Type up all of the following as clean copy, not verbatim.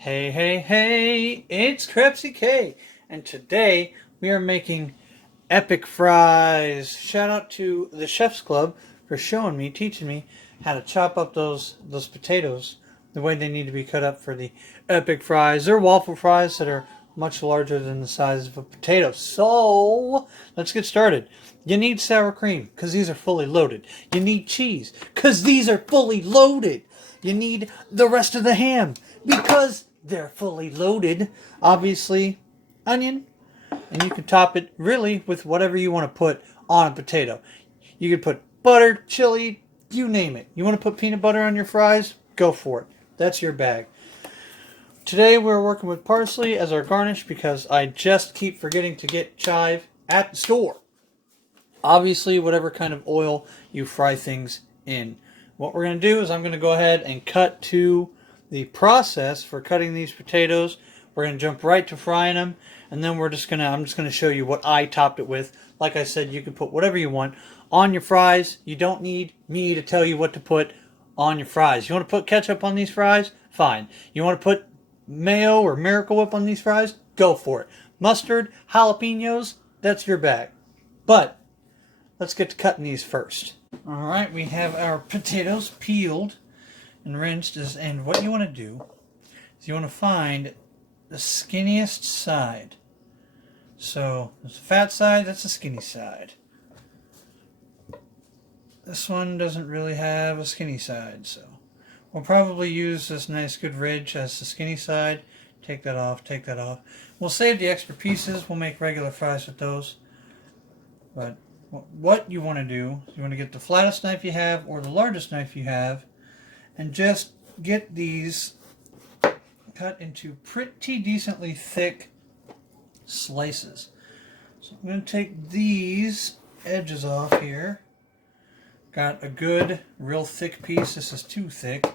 Hey, hey, hey, it's KrepsyK, and today we are making epic fries. Shout out to the Chef's Club for showing me, teaching me how to chop up those potatoes the way they need to be cut up for the epic fries. They're waffle fries that are much larger than the size of a potato. So, let's get started. You need sour cream, because these are fully loaded. You need cheese, because these are fully loaded. You need the rest of the ham, because they're fully loaded. Obviously, onion, and you can top it really with whatever you want to put on a potato. You could put butter, chili, you name it. You want to put peanut butter on your fries? Go for it. That's your bag. Today we're working with parsley as our garnish because I just keep forgetting to get chive at the store. Obviously, whatever kind of oil you fry things in. What we're going to do is I'm going to go ahead and cut to the process for cutting these potatoes. We're going to jump right to frying them, and then I'm just going to show you what I topped it with. Like I said, you can put whatever you want on your fries. You don't need me to tell you what to put on your fries. You want to put ketchup on these fries? Fine. You want to put mayo or Miracle Whip on these fries? Go for it. Mustard, jalapenos, that's your bag. But let's get to cutting these first. Alright, we have our potatoes peeled and rinsed. And what you want to do is you want to find the skinniest side. So, there's the fat side, that's the skinny side. This one doesn't really have a skinny side, so we'll probably use this nice good ridge as the skinny side. Take that off, take that off. We'll save the extra pieces. We'll make regular fries with those. But what you want to do is you want to get the flattest knife you have or the largest knife you have and just get these cut into pretty decently thick slices. So I'm going to take these edges off here. Got a good, real thick piece. This is too thick.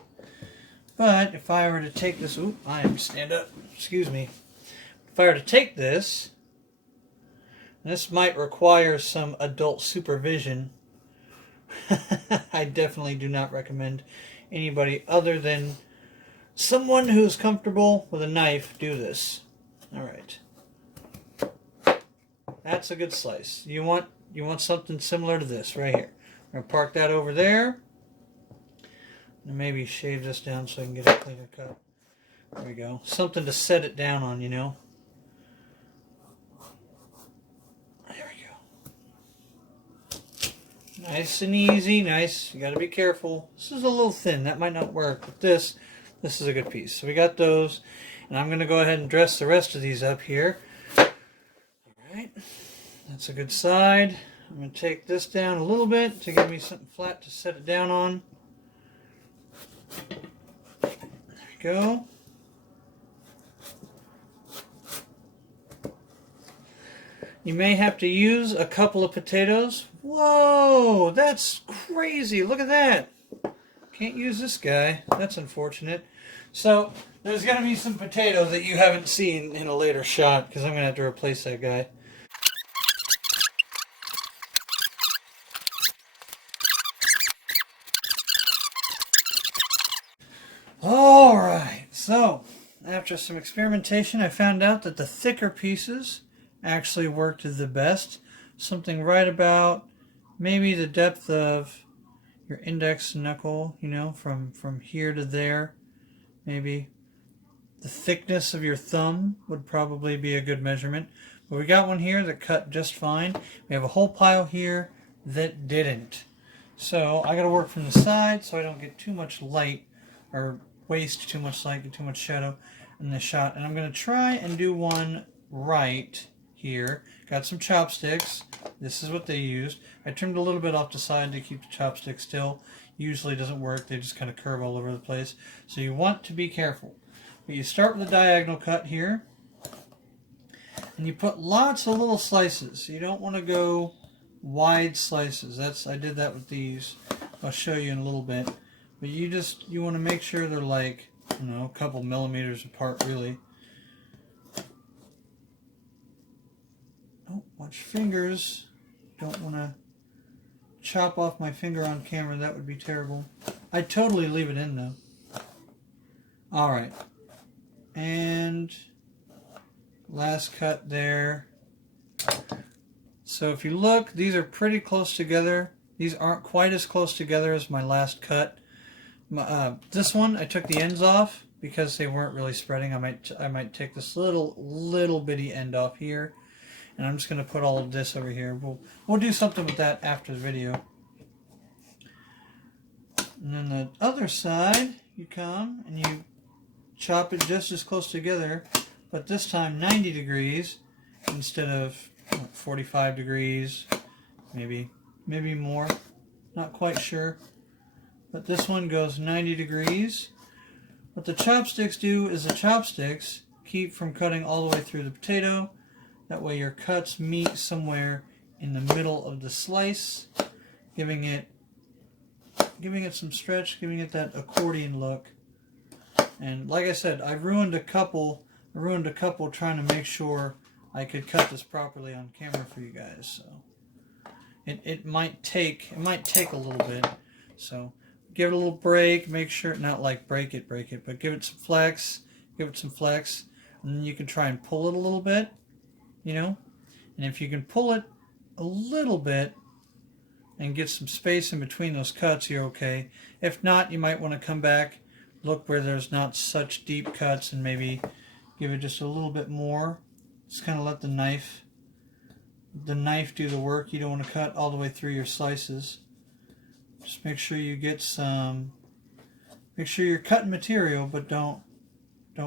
But if I were to take this, I am stand up, excuse me. If I were to take this, this might require some adult supervision. I definitely do not recommend anybody other than someone who's comfortable with a knife do this. Alright. That's a good slice. You want something similar to this right here. I'm going to park that over there. And maybe shave this down so I can get a cleaner cut. There we go. Something to set it down on, you know. There we go. Nice and easy. Nice. You got to be careful. This is a little thin. That might not work. But this is a good piece. So we got those. And I'm going to go ahead and dress the rest of these up here. Alright. That's a good side. I'm going to take this down a little bit to give me something flat to set it down on. There we go. You may have to use a couple of potatoes. Whoa, that's crazy. Look at that. Can't use this guy. That's unfortunate. So, there's going to be some potatoes that you haven't seen in a later shot because I'm going to have to replace that guy. Alright, so after some experimentation I found out that the thicker pieces actually worked the best. Something right about maybe the depth of your index knuckle, you know, from here to there. Maybe the thickness of your thumb would probably be a good measurement. But we got one here that cut just fine. We have a whole pile here that didn't. So I got to work from the side so I don't get too much light or waste too much light, get too much shadow in this shot. And I'm going to try and do one right here. Got some chopsticks. This is what they used. I trimmed a little bit off the side to keep the chopsticks still. Usually doesn't work. They just kind of curve all over the place. So you want to be careful. But you start with a diagonal cut here. And you put lots of little slices. You don't want to go wide slices. I did that with these. I'll show you in a little bit. But you want to make sure they're like, you know, a couple millimeters apart, really. Oh, watch fingers. Don't want to chop off my finger on camera. That would be terrible. I'd totally leave it in, though. Alright. and last cut there. So if you look, these are pretty close together. These aren't quite as close together as my last cut. This one I took the ends off because they weren't really spreading. I might take this little bitty end off here, and I'm just going to put all of this over here. We'll do something with that after the video. And then the other side, you come and you chop it just as close together, but this time 90 degrees instead of 45 degrees, maybe more, not quite sure. But this one goes 90 degrees. What the chopsticks do is the chopsticks keep from cutting all the way through the potato. That way your cuts meet somewhere in the middle of the slice, giving it some stretch, giving it that accordion look. And like I said, I ruined a couple trying to make sure I could cut this properly on camera for you guys. So it might take a little bit. So give it a little break, make sure, not like break it, but give it some flex, and then you can try and pull it a little bit, you know, and if you can pull it a little bit and get some space in between those cuts, you're okay. If not, you might want to come back, look where there's not such deep cuts, and maybe give it just a little bit more. Just kind of let the knife do the work. You don't want to cut all the way through your slices. Just make sure you get make sure you're cutting material, but don't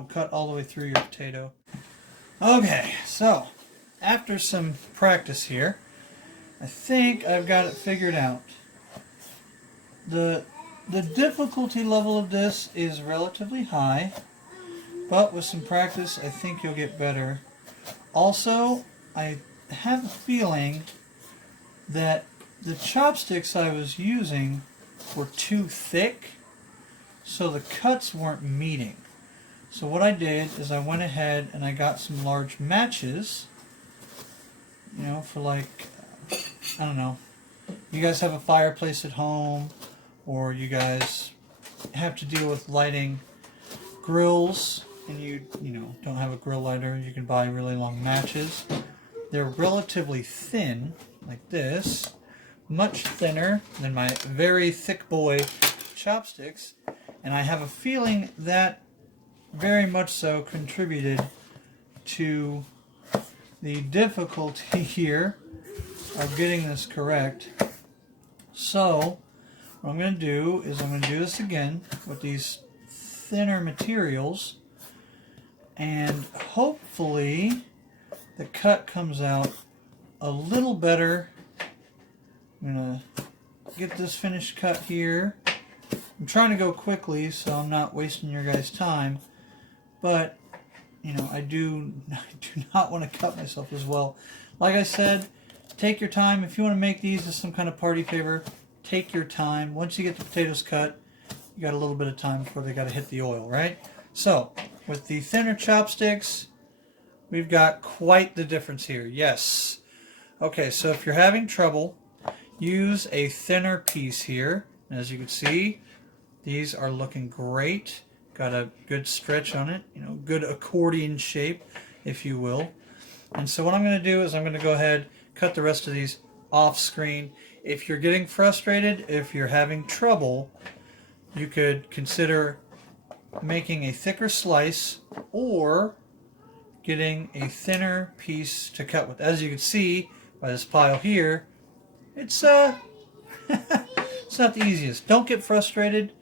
cut all the way through your potato. Okay, so after some practice here, I think I've got it figured out. The difficulty level of this is relatively high, but with some practice, I think you'll get better. Also, I have a feeling that the chopsticks I was using were too thick, so the cuts weren't meeting. So what I did is I went ahead and I got some large matches, you know, for like, I don't know, you guys have a fireplace at home, or you guys have to deal with lighting grills, and you know, don't have a grill lighter, you can buy really long matches. They're relatively thin, like this, much thinner than my very thick boy chopsticks, and I have a feeling that very much so contributed to the difficulty here of getting this correct. So what I'm going to do is I'm going to do this again with these thinner materials, and hopefully the cut comes out a little better. I'm going to get this finished cut here. I'm trying to go quickly so I'm not wasting your guys' time, but you know, I do not want to cut myself as well. Like I said, take your time. If you want to make these as some kind of party favor, take your time. Once you get the potatoes cut, you got a little bit of time before they got to hit the oil, right? So with the thinner chopsticks, we've got quite the difference here. Yes. Okay, so if you're having trouble, use a thinner piece here. As you can see, these are looking great. Got a good stretch on it, you know, good accordion shape, if you will. And so what I'm going to do is I'm going to go ahead, cut the rest of these off screen. If you're getting frustrated, if you're having trouble, you could consider making a thicker slice or getting a thinner piece to cut with. As you can see by this pile here, it's it's not the easiest. Don't get frustrated,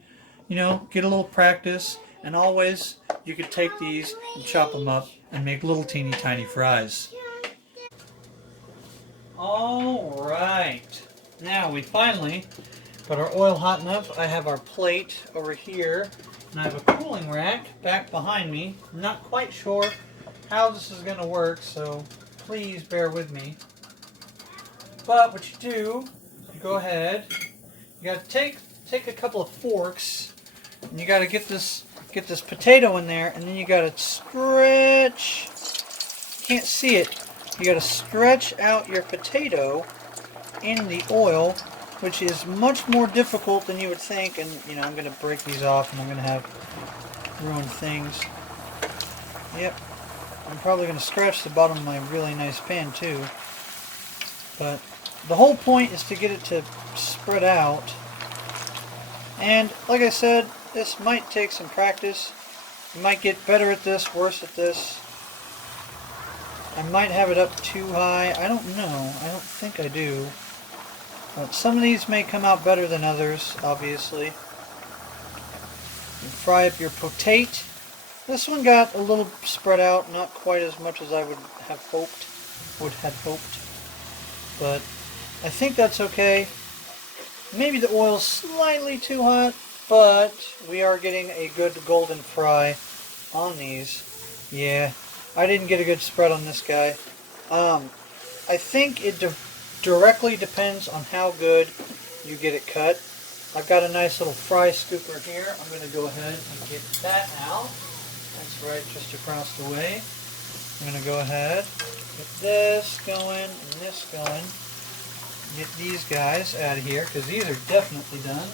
you know, get a little practice, and always you could take these and chop them up and make little teeny tiny fries. Alright, now we finally got our oil hot enough. I have our plate over here, and I have a cooling rack back behind me. I'm not quite sure how this is going to work, so please bear with me. But what you do, you go ahead, you got to take a couple of forks, and you got to get this potato in there, and then you got to stretch. You can't see it. You got to stretch out your potato in the oil, which is much more difficult than you would think. And you know, I'm going to break these off, and I'm going to have ruined things. Yep. I'm probably going to scratch the bottom of my really nice pan too. But the whole point is to get it to spread out. And like I said, this might take some practice. You might get better at this, worse at this. I might have it up too high. I don't know. I don't think I do. But some of these may come out better than others, obviously. You fry up your potato. This one got a little spread out, not quite as much as I would have hoped. But I think that's okay. Maybe the oil's slightly too hot, but we are getting a good golden fry on these. Yeah, I didn't get a good spread on this guy. I think it directly depends on how good you get it cut. I've got a nice little fry scooper here. I'm going to go ahead and get that out. That's right, just across the way. I'm going to go ahead, get this going and this going. Get these guys out of here, because these are definitely done.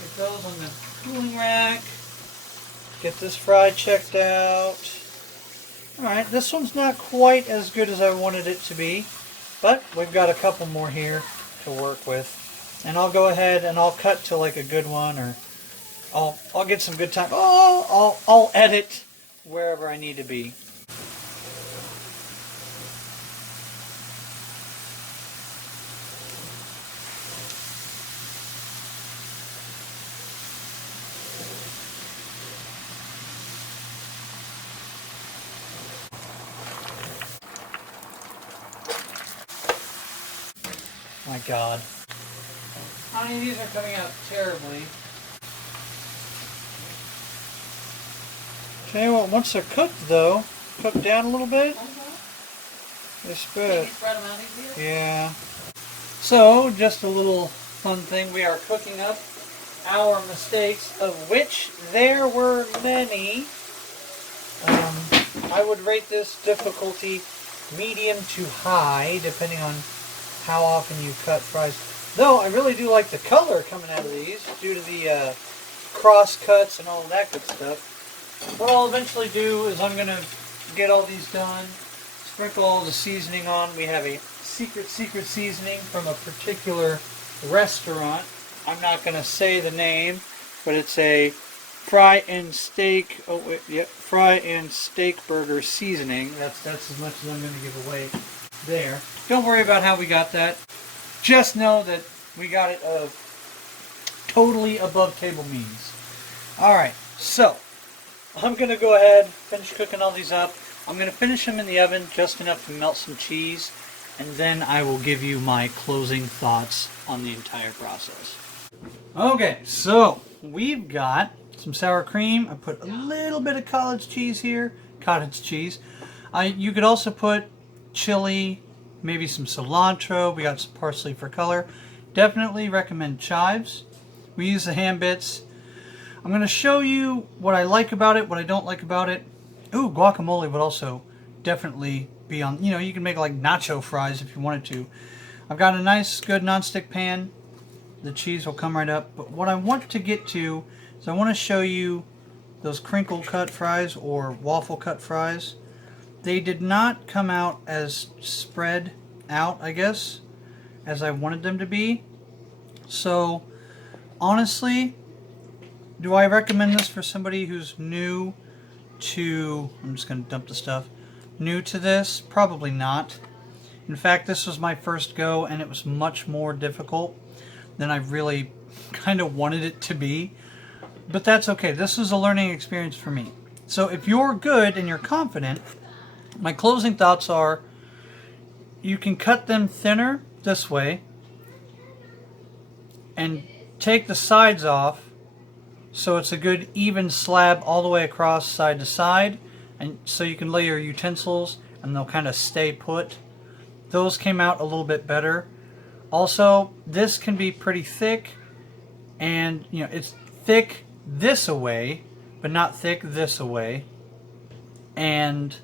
Get those on the cooling rack. Get this fry checked out. Alright, this one's not quite as good as I wanted it to be, but we've got a couple more here to work with. And I'll go ahead and I'll cut to like a good one, or I'll get some good time. I'll edit wherever I need to be. My God. How many of these are coming out terribly? Tell you what, once they're cooked though, cooked down a little bit, they spread. Spread them out easier? Yeah. So, just a little fun thing, we are cooking up our mistakes, of which there were many. I would rate this difficulty medium to high, depending on how often you cut fries. Though I really do like the color coming out of these due to the cross cuts and all that good stuff. What I'll eventually do is I'm going to get all these done, sprinkle all the seasoning on. We have a secret seasoning from a particular restaurant. I'm not going to say the name, but it's a fry and steak burger seasoning. That's as much as I'm going to give away there. Don't worry about how we got that. Just know that we got it totally above table means. Alright, so I'm going to go ahead, finish cooking all these up. I'm going to finish them in the oven just enough to melt some cheese, and then I will give you my closing thoughts on the entire process. Okay, so we've got some sour cream. I put a little bit of cottage cheese here. You could also put chili, maybe some cilantro. We got some parsley for color. Definitely recommend chives. We use the ham bits. I'm going to show you what I like about it, what I don't like about it. Ooh, guacamole would also definitely be on, you can make like nacho fries if you wanted to. I've got a nice, good nonstick pan. The cheese will come right up. But what I want to get to is I want to show you those crinkle cut fries or waffle cut fries. They did not come out as spread out, I guess, as I wanted them to be. So, honestly, do I recommend this for somebody who's new to, I'm just going to dump the stuff, new to this? Probably not. In fact, this was my first go, and it was much more difficult than I really kind of wanted it to be. But that's okay. This is a learning experience for me. So if you're good and you're confident, my closing thoughts are, you can cut them thinner this way and take the sides off so it's a good even slab all the way across side to side, and so you can lay your utensils and they'll kind of stay put. Those came out a little bit better. Also, this can be pretty thick, and it's thick this away but not thick this away, and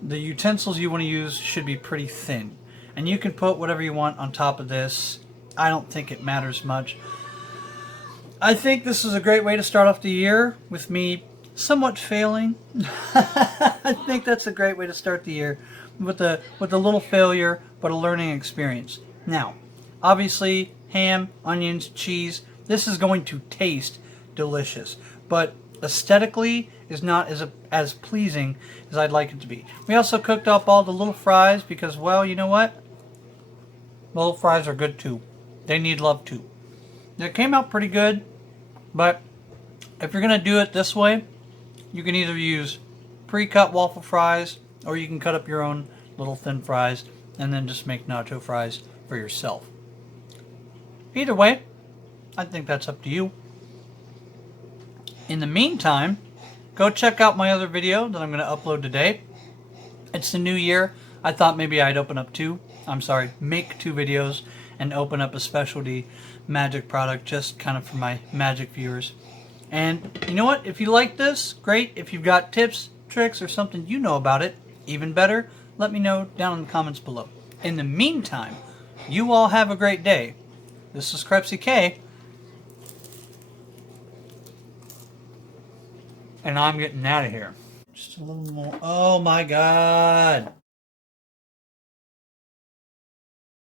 the utensils you want to use should be pretty thin, and you can put whatever you want on top of this. I don't think it matters much. I think this is a great way to start off the year with me somewhat failing. I think that's a great way to start the year with a little failure, but a learning experience. Now, obviously, ham, onions, cheese. This is going to taste delicious, but aesthetically is not as pleasing as I'd like it to be. We also cooked up all the little fries because, well, you know what? Little fries are good too. They need love too. It came out pretty good, but if you're going to do it this way, you can either use pre-cut waffle fries or you can cut up your own little thin fries and then just make nacho fries for yourself. Either way, I think that's up to you. In the meantime, go check out my other video that I'm going to upload today. It's the new year. I thought maybe I'd make 2 videos and open up a specialty magic product just kind of for my magic viewers. And you know what? If you like this, great. If you've got tips, tricks, or something you know about it, even better, let me know down in the comments below. In the meantime, you all have a great day. This is KrepsyK, and I'm getting out of here. Just a little more. Oh my God.